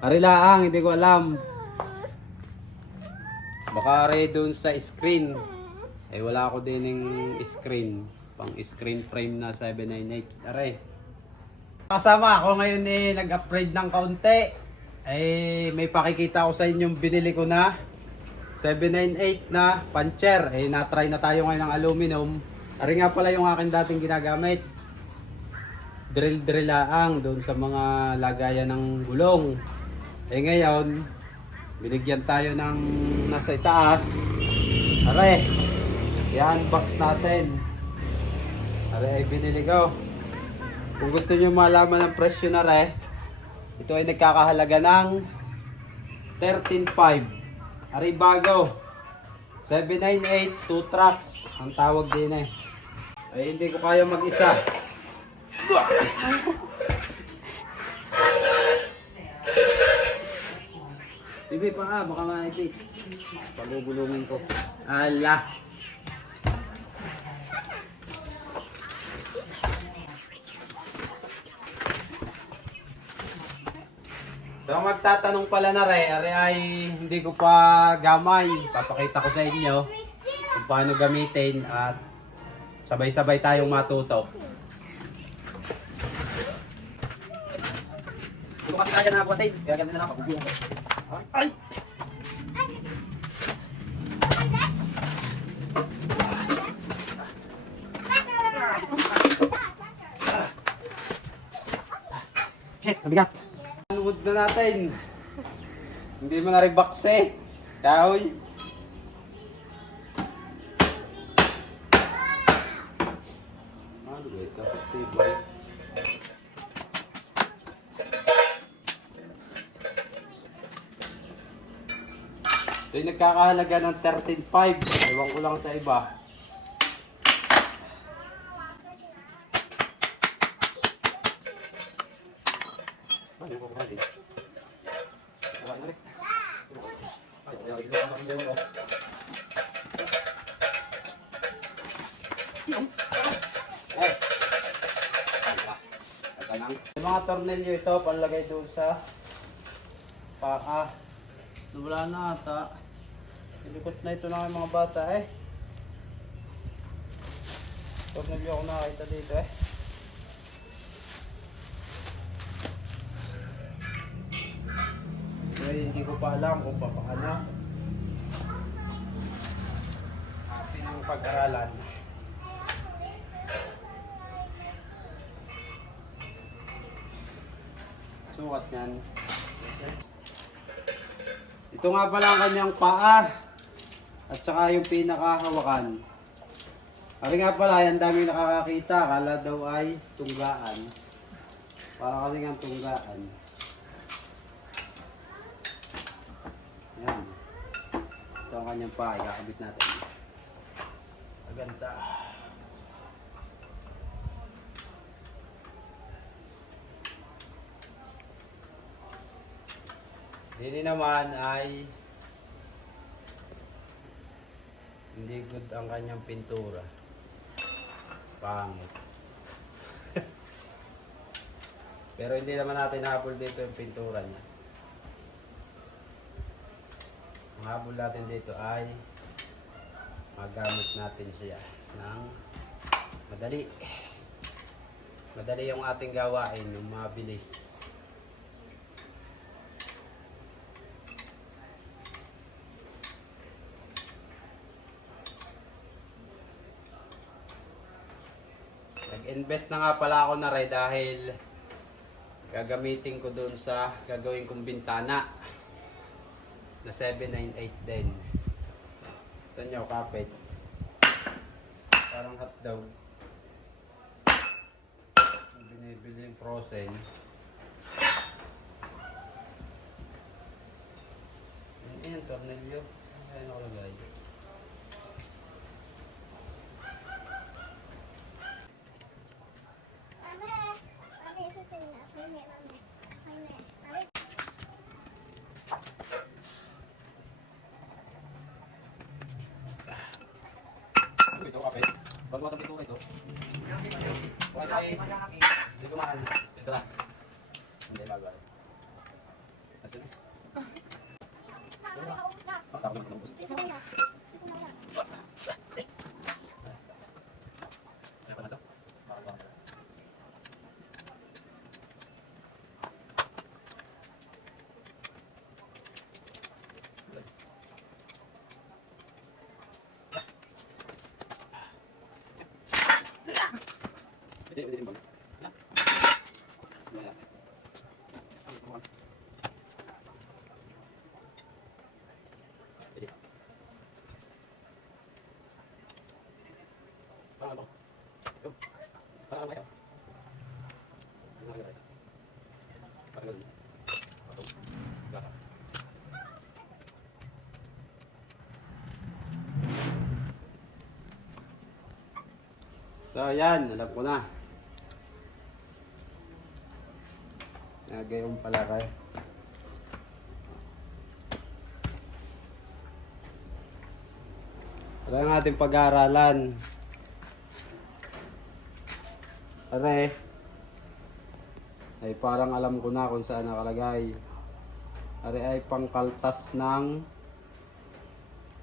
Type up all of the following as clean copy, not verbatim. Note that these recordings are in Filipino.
Arilaang, hindi ko alam. Baka are doon sa screen. Eh wala ako din ng screen. Pang screen frame na 798. Are. Kasama ako ngayon nag-upgrade ng kaunti. May pakikita ko sa inyong binili ko na 798 na puncher. Na-try na tayo ngayon ng aluminum. Ari nga pala yung akin dating ginagamit. Drill laang doon sa mga lagayan ng gulong. Ngayon, binigyan tayo ng nasa itaas. Are, yan box natin. Are ay binili ko. Kung gusto niyo malaman ang presyo na ito ay nagkakahalaga ng 13.5. Are bago. 798 2 tracks ang tawag din Ay hindi ko kaya mag-isa. Bibi pa baka maipit. Pagugulungin ko. Ala. So magtatanong pala na are ay hindi ko pa gamay. Papakita ko sa inyo kung paano gamitin at sabay-sabay tayong matuto. Hindi ko kasi kaya na buhatin. Kaya ganun na lang pagugulong ko. Ay! Shit, nabigat. Luhod na natin. Hindi mo na rin-box Kahoy. Ano ba ito? Tibay. Ito yung nagkakahalaga ng 13.5. Ewan ko lang sa iba. Yung mga tornilyo ito, panlagay doon sa paa. Wala na ata. Ilikot na ito ng mga bata Tornilyo ako nakakita dito Hindi ko pa alam kung paano. Ng pag-aralan. Sukat yan. Ito nga pala ang kanyang paa at saka yung pinakahawakan. Kasi nga pala, yan dami nakakakita. Kala daw ay tunggaan. Para kasi nga tunggaan. Yan. Ito ang kanyang paa. Ikakabit natin. Maganda. Dito naman ay hindi good ang kanyang pintura. Pangit. Pero hindi naman natin habol dito yung pintura niya. Ang habol natin dito ay magamit natin siya ng madali. Madali yung ating gawain, yung mabilis. Nag-invest na nga pala ako na dahil gagamitin ko doon sa gagawin kong bintana na 798 din. Ito nyo, kapit. Parang hotdog. Binibili yung frozen. Yan, tornilyo. Ayan ako lagay. Ito kapit. Bago matang ito ito. Dito mahal. Ito na. Hindi bagay. So yan, alam ko na. Nagayon pala kayo. Ito ang ating pag-aaralan. Are, ay parang alam ko na kung saan nakalagay. Are ay pangkaltas ng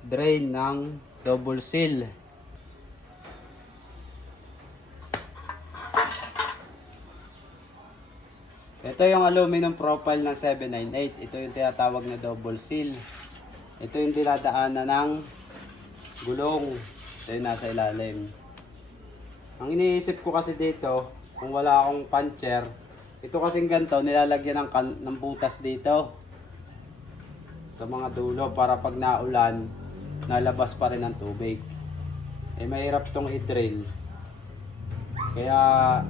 drain ng double seal. Ito yung aluminum profile ng 798. Ito yung tinatawag na double seal. Ito yung dinadaanan ng gulong. Ito yung nasa ilalim. Ang iniisip ko kasi dito, kung wala akong puncher, ito kasing ganito, nilalagyan ng butas dito sa mga dulo para pag naulan, nalabas pa rin ang tubig. Eh mahirap tong i-drill. Kaya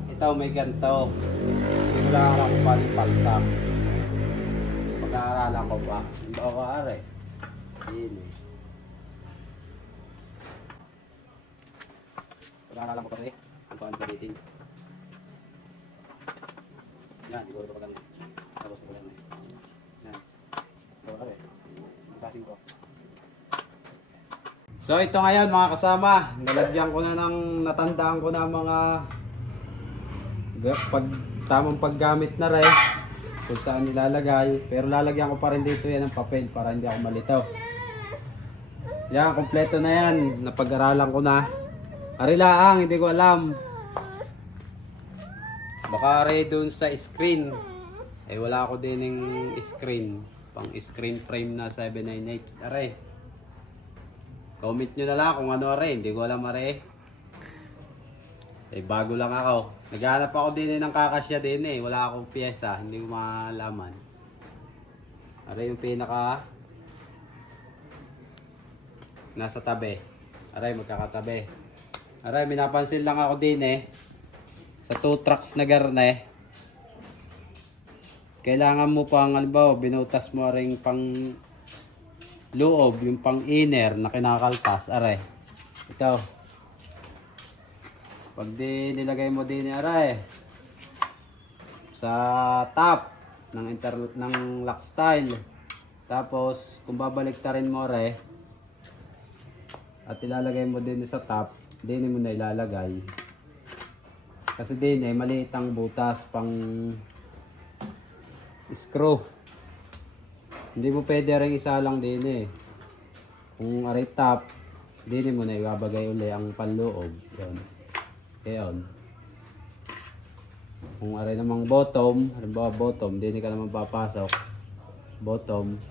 ito may ganito. Hindi ko lang alam kung paano ipagsak. Pag-aaralan ko pa. Hindi ako are. Yun eh. Pag-aaralan ko pa rin. Ang paano palitin. Yan, siguro ito pag-aaralan. Tapos pag-aaralan. Yan. Ito are. Ang kasing ko. So ito ngayon mga kasama, nalagyan ko na natandaan ko na mga tamang paggamit na rin kung saan nilalagay, pero lalagyan ko pa rin dito yan ng papel para hindi ako malito. Yan, kompleto na yan, napag-aralan ko na. Arilaang, hindi ko alam. Baka rin doon sa screen, eh wala ako din ng screen, pang screen frame na 798. Aray. Comment nyo na lang kung ano rin, hindi ko alam rin. Eh bago lang ako. Naghanap ako din ng kakasya din eh. Wala akong pyesa, hindi ko malaman. Aray yung pinaka nasa tabi. Aray magkakatabi. Aray minapansin lang ako din eh. Sa 2 tracks na garne. Kailangan mo pang halimbawa binutas mo ring pang loob, yung pang inner na kinakaltas, are. Ito. Pag di nilagay mo din are sa top ng lock style. Tapos kung babaliktarin mo are at ilalagay mo din sa top, din mo na ilalagay. Kasi din maliit ang butas pang screw. Hindi mo pwede rin isa lang din eh. Kung aray top, hindi mo na ibabagay uli ang panloob. Yun. Yun. Kung aray namang bottom, halimbawa bottom, hindi ka naman papasok. Bottom,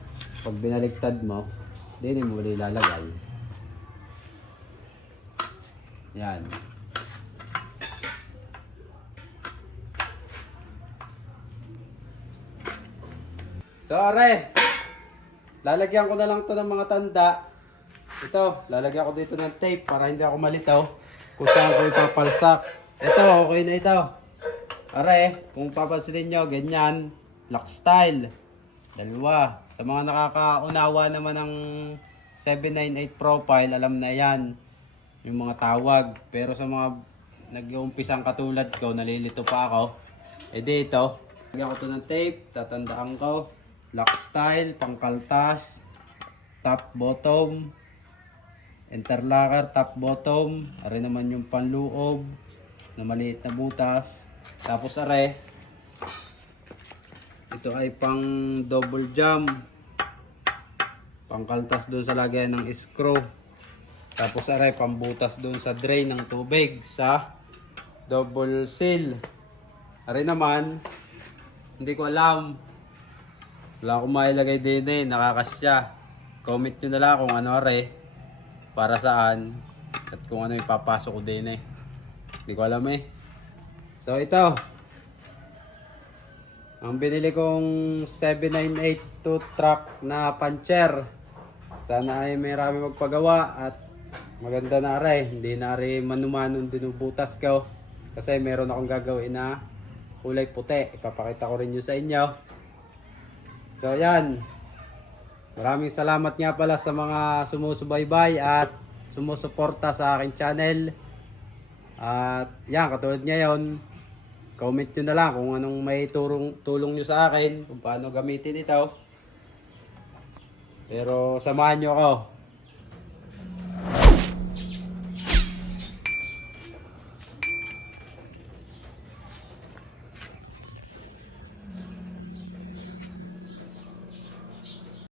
pag binaliktad mo, hindi mo uli ilalagay. Yan. So aray, lalagyan ko na lang to ng mga tanda. Ito, lalagyan ko dito ng tape para hindi ako malitaw kung saan ko ipapalsak. Ito, okay na ito. Are, kung papansinin nyo, ganyan, lock style. Dalawa. Sa mga nakakaunawa naman ng 798 profile, alam na yan. Yung mga tawag. Pero sa mga nag-uumpisang katulad ko, nalilito pa ako. Eh dito, lagyan ko to ng tape, tatandaan ko. Lock style, pangkaltas, top bottom, interlocker, top bottom, are naman yung panloob na maliit na butas. Tapos are Ito ay pang double jam. Pangkaltas doon sa lagayan ng screw. Tapos aray pambutas doon sa drain ng tubig sa double seal. Aray naman, hindi ko alam. Wala akong mailagay din eh, nakakasya. Comment nyo na lang kung ano aray, para saan, at kung ano ipapasok ko din eh. Hindi ko alam eh. So ito, ang binili kong 798 tooth truck na puncher. Sana ay may rami magpagawa at maganda na aray. Hindi na aray manumanong dinubutas ko. Kasi meron akong gagawin na kulay puti. Ipapakita ko rin yun sa inyo. So yan. Maraming salamat nga pala sa mga sumusubaybay at sumusuporta sa aking channel. At yan, katulad ngayon, comment nyo na lang kung anong may tulong nyo sa akin, kung paano gamitin ito. Pero samahan nyo ako.